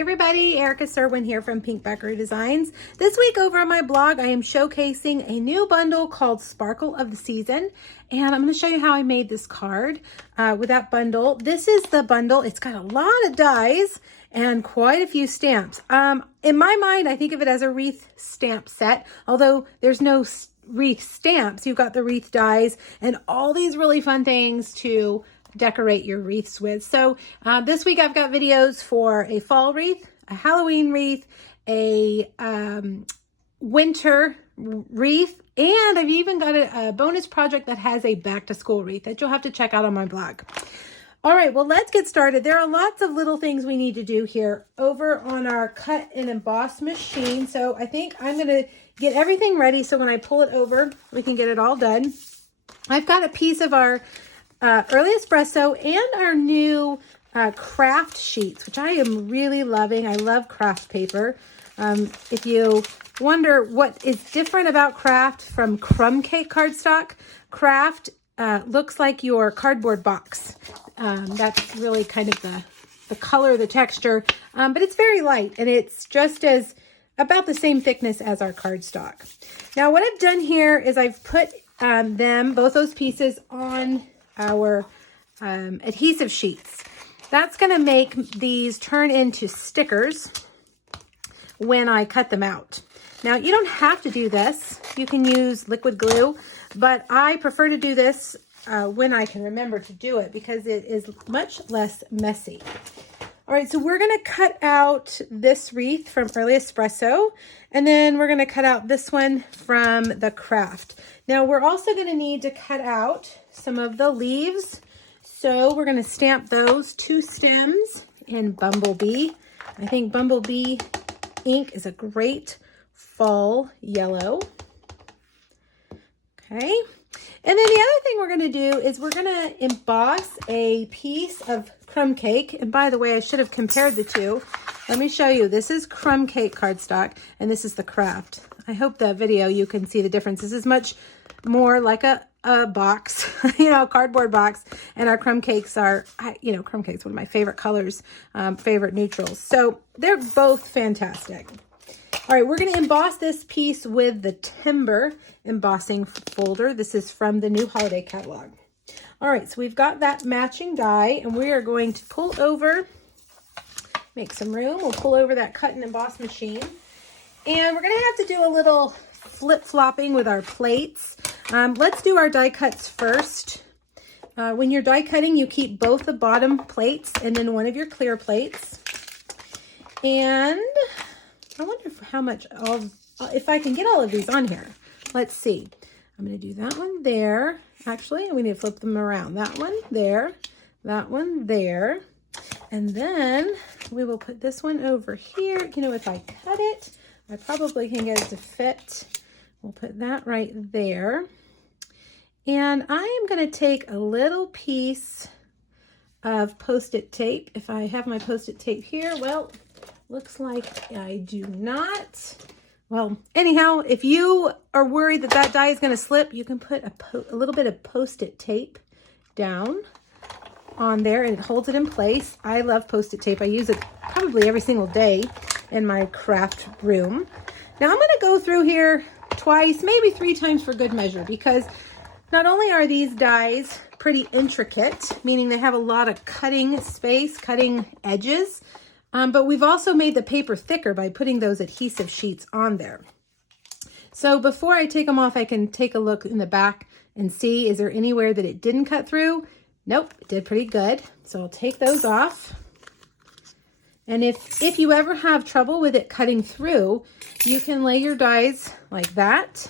Hey everybody, Erica Serwin here from Pink Buckaroo Designs. This week over on my blog, I am showcasing a new bundle called Sparkle of the Season. And I'm going to show you how I made this card with that bundle. This is the bundle. It's got a lot of dies and quite a few stamps. In my mind, I think of it as a wreath stamp set, although there's no wreath stamps. You've got the wreath dies and all these really fun things to decorate your wreaths with. So this week I've got videos for a fall wreath, a Halloween wreath, a winter wreath, and I've even got a bonus project that has a back to school wreath that you'll have to check out on my blog. All right, well, let's get started. There are lots of little things we need to do here over on our cut and emboss machine. So I think I'm going to get everything ready so when I pull it over, we can get it all done. I've got a piece of our early espresso and our new craft sheets, which I am really loving. I love craft paper. If you wonder what is different about craft from crumb cake cardstock, craft looks like your cardboard box. That's really kind of the color, the texture, but it's very light and it's just as about the same thickness as our cardstock. Now what I've done here is I've put both those pieces on our adhesive sheets. That's going to make these turn into stickers when I cut them out. Now you don't have to do this. You can use liquid glue, but I prefer to do this when I can remember to do it because it is much less messy. All right, so we're going to cut out this wreath from Early Espresso, and then we're going to cut out this one from the craft. Now we're also going to need to cut out some of the leaves. So we're going to stamp those 2 stems in Bumblebee. I think Bumblebee ink is a great fall yellow. Okay. And then the other thing we're going to do is we're going to emboss a piece of crumb cake. And by the way, I should have compared the two. Let me show you. This is crumb cake cardstock and this is the craft. I hope that video you can see the difference. This is much more like a box, a cardboard box. And our crumb cakes are, crumb cakes, one of my favorite colors, favorite neutrals. So they're both fantastic. All right, we're going to emboss this piece with the Timber embossing folder. This is from the new holiday catalog. All right, so we've got that matching die and we are going to pull over, make some room. We'll pull over that cut and emboss machine. And we're going to have to do a little flip-flopping with our plates. Let's do our die cuts first. When you're die cutting, you keep both the bottom plates and then one of your clear plates. And I wonder how much if I can get all of these on here. Let's see. I'm going to do that one there. Actually, we need to flip them around. That one there, that one there. And then we will put this one over here. If I cut it, I probably can get it to fit. We'll put that right there. And I am going to take a little piece of Post-it tape. If I have my Post-it tape here, well, looks like I do not. Well, anyhow, if you are worried that that die is going to slip, you can put a little bit of Post-it tape down on there and it holds it in place. I love Post-it tape. I use it probably every single day in my craft room. Now I'm going to go through here twice, maybe 3 times for good measure, because not only are these dies pretty intricate, meaning they have a lot of cutting space, cutting edges, but we've also made the paper thicker by putting those adhesive sheets on there. So before I take them off, I can take a look in the back and see, is there anywhere that it didn't cut through? Nope, it did pretty good. So I'll take those off. And if you ever have trouble with it cutting through, you can lay your dies like that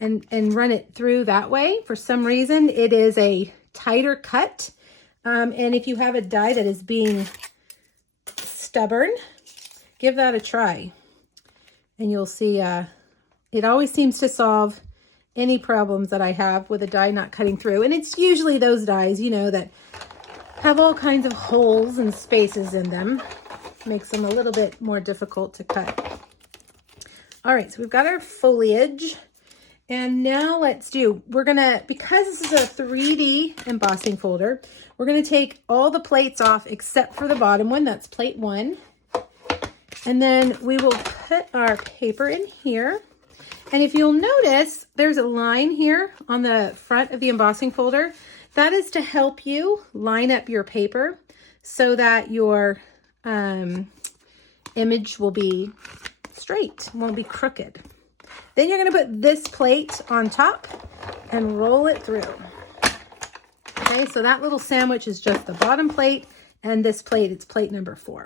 and run it through that way. For some reason, it is a tighter cut. And if you have a die that is being stubborn, give that a try. And you'll see it always seems to solve any problems that I have with a die not cutting through. And it's usually those dies, that have all kinds of holes and spaces in them. Makes them a little bit more difficult to cut. All right, so we've got our foliage. And now we're gonna, because this is a 3D embossing folder, we're gonna take all the plates off except for the bottom one, that's plate 1. And then we will put our paper in here. And if you'll notice, there's a line here on the front of the embossing folder. That is to help you line up your paper so that your image will be straight, won't be crooked. Then you're going to put this plate on top and roll it through. Okay, so that little sandwich is just the bottom plate, and this plate, it's plate number 4.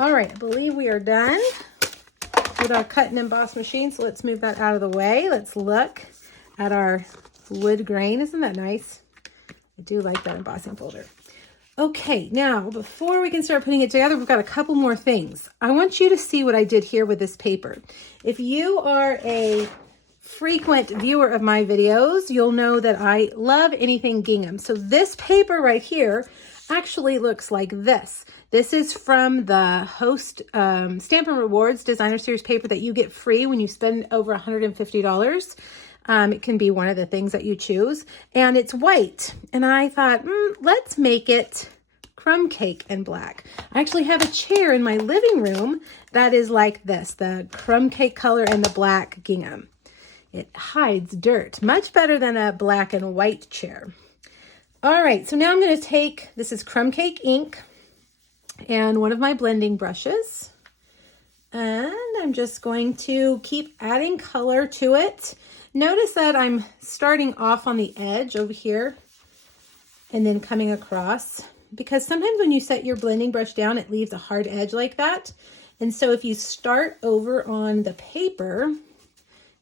All right, I believe we are done with our cut and emboss machine, so let's move that out of the way. Let's look at our wood grain. Isn't that nice? I do like that embossing folder. Okay, now before we can start putting it together, we've got a couple more things. I want you to see what I did here with this paper. If you are a frequent viewer of my videos, you'll know that I love anything gingham. So this paper right here actually looks like this. This is from the Host Stampin' Rewards Designer Series paper that you get free when you spend over $150. It can be one of the things that you choose, and it's white. And I thought, let's make it crumb cake and black. I actually have a chair in my living room that is like this, the crumb cake color and the black gingham. It hides dirt, much better than a black and white chair. All right, so now I'm going to take, this is crumb cake ink and one of my blending brushes. And I'm just going to keep adding color to it. Notice that I'm starting off on the edge over here and then coming across, because sometimes when you set your blending brush down, it leaves a hard edge like that. And so if you start over on the paper,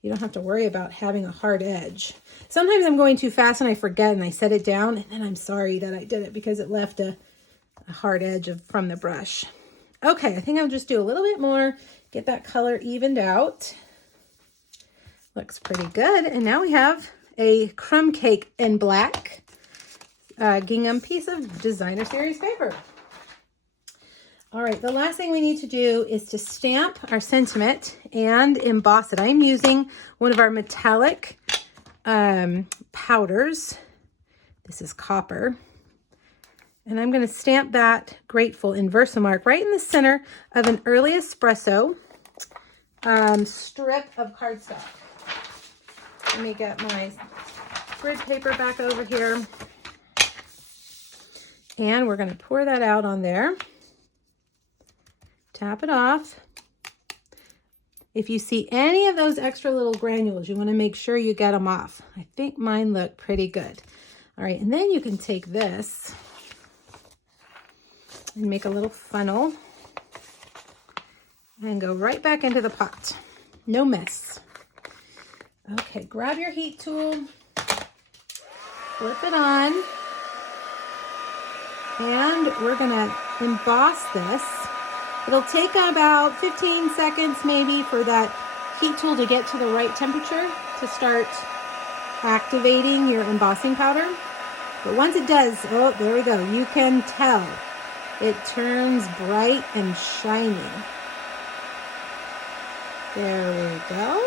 you don't have to worry about having a hard edge. Sometimes I'm going too fast and I forget and I set it down, and then I'm sorry that I did it because it left a hard edge from the brush. Okay, I think I'll just do a little bit more, get that color evened out. Looks pretty good. And now we have a crumb cake in black gingham piece of Designer Series paper. All right, the last thing we need to do is to stamp our sentiment and emboss it. I'm using one of our metallic powders. This is copper. And I'm going to stamp that Grateful in Versamark right in the center of an early espresso strip of cardstock. Let me get my grid paper back over here. And we're going to pour that out on there. Tap it off. If you see any of those extra little granules, you want to make sure you get them off. I think mine look pretty good. All right, and then you can take this and make a little funnel and go right back into the pot. No mess. Okay, grab your heat tool, flip it on, and we're gonna emboss this. It'll take about 15 seconds maybe for that heat tool to get to the right temperature to start activating your embossing powder. But once it does, oh, there we go. You can tell it turns bright and shiny. There we go.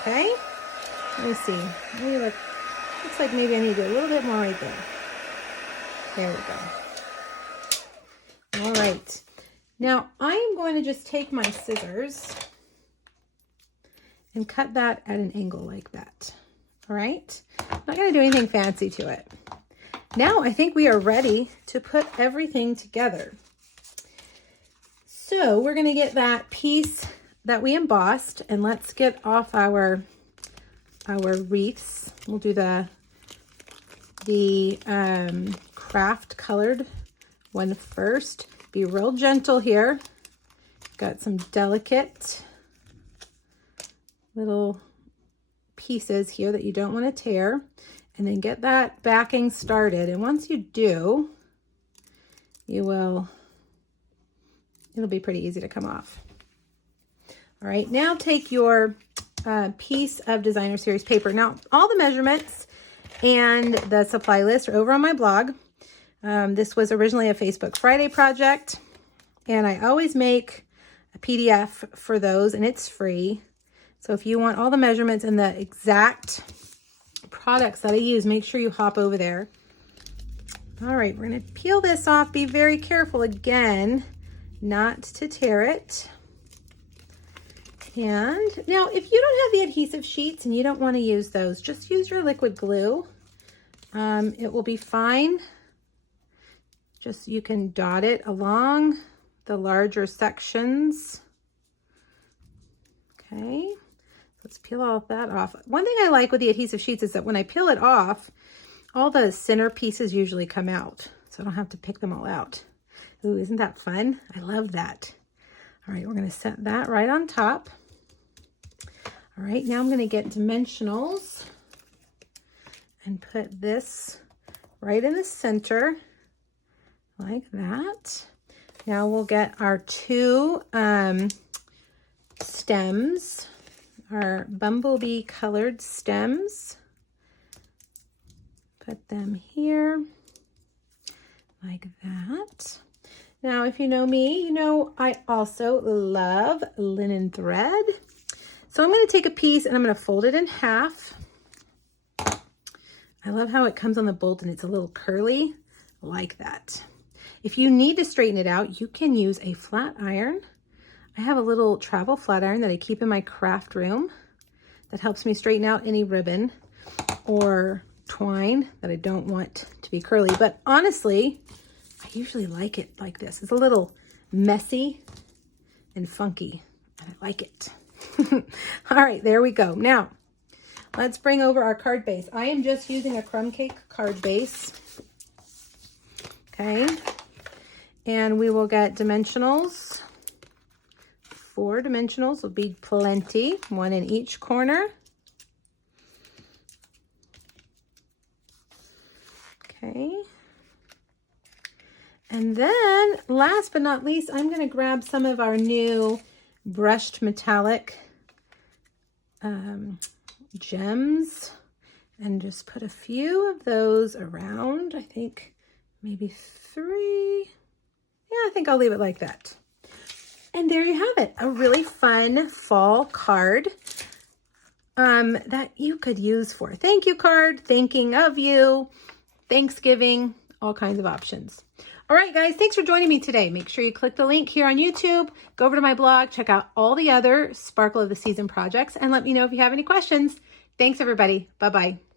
Okay, let me see. Maybe looks like maybe I need to do a little bit more right there. There we go. All right. Now I'm going to just take my scissors and cut that at an angle like that. All right. I'm not going to do anything fancy to it. Now I think we are ready to put everything together. So we're going to get that piece that we embossed, and let's get off our wreaths. We'll do the craft colored one first. Be real gentle here. Got some delicate little pieces here that you don't want to tear, and then get that backing started. And once you do, it'll be pretty easy to come off. All right, now take your piece of Designer Series paper. Now, all the measurements and the supply list are over on my blog. This was originally a Facebook Friday project, and I always make a PDF for those, and it's free. So if you want all the measurements and the exact products that I use, make sure you hop over there. All right, we're going to peel this off. Be very careful again. not to tear it. And now if you don't have the adhesive sheets and you don't want to use those, just use your liquid glue. It will be fine. Just you can dot it along the larger sections. Okay, let's peel all of that off. One thing I like with the adhesive sheets is that when I peel it off, all the center pieces usually come out, so I don't have to pick them all out. Ooh, isn't that fun? I love that. All right, we're gonna set that right on top. All right, now I'm gonna get dimensionals and put this right in the center, like that. Now we'll get our two stems, our bumblebee colored stems. Put them here, like that. Now, if you know me, you know I also love linen thread. So I'm going to take a piece and I'm going to fold it in half. I love how it comes on the bolt and it's a little curly, like that. If you need to straighten it out, you can use a flat iron. I have a little travel flat iron that I keep in my craft room that helps me straighten out any ribbon or twine that I don't want to be curly. But honestly, I usually like it like this. It's a little messy and funky, and I like it. All right, there we go. Now, let's bring over our card base. I am just using a crumb cake card base. Okay, and we will get dimensionals. 4 dimensionals will be plenty, 1 in each corner. Okay. And then last but not least, I'm going to grab some of our new brushed metallic gems and just put a few of those around. I think maybe 3. Yeah, I think I'll leave it like that. And there you have it, a really fun fall card that you could use for a thank you card, thanking of you, Thanksgiving, all kinds of options. All right, guys, thanks for joining me today. Make sure you click the link here on YouTube, go over to my blog, check out all the other Sparkle of the Season projects, and let me know if you have any questions. Thanks, everybody. Bye-bye.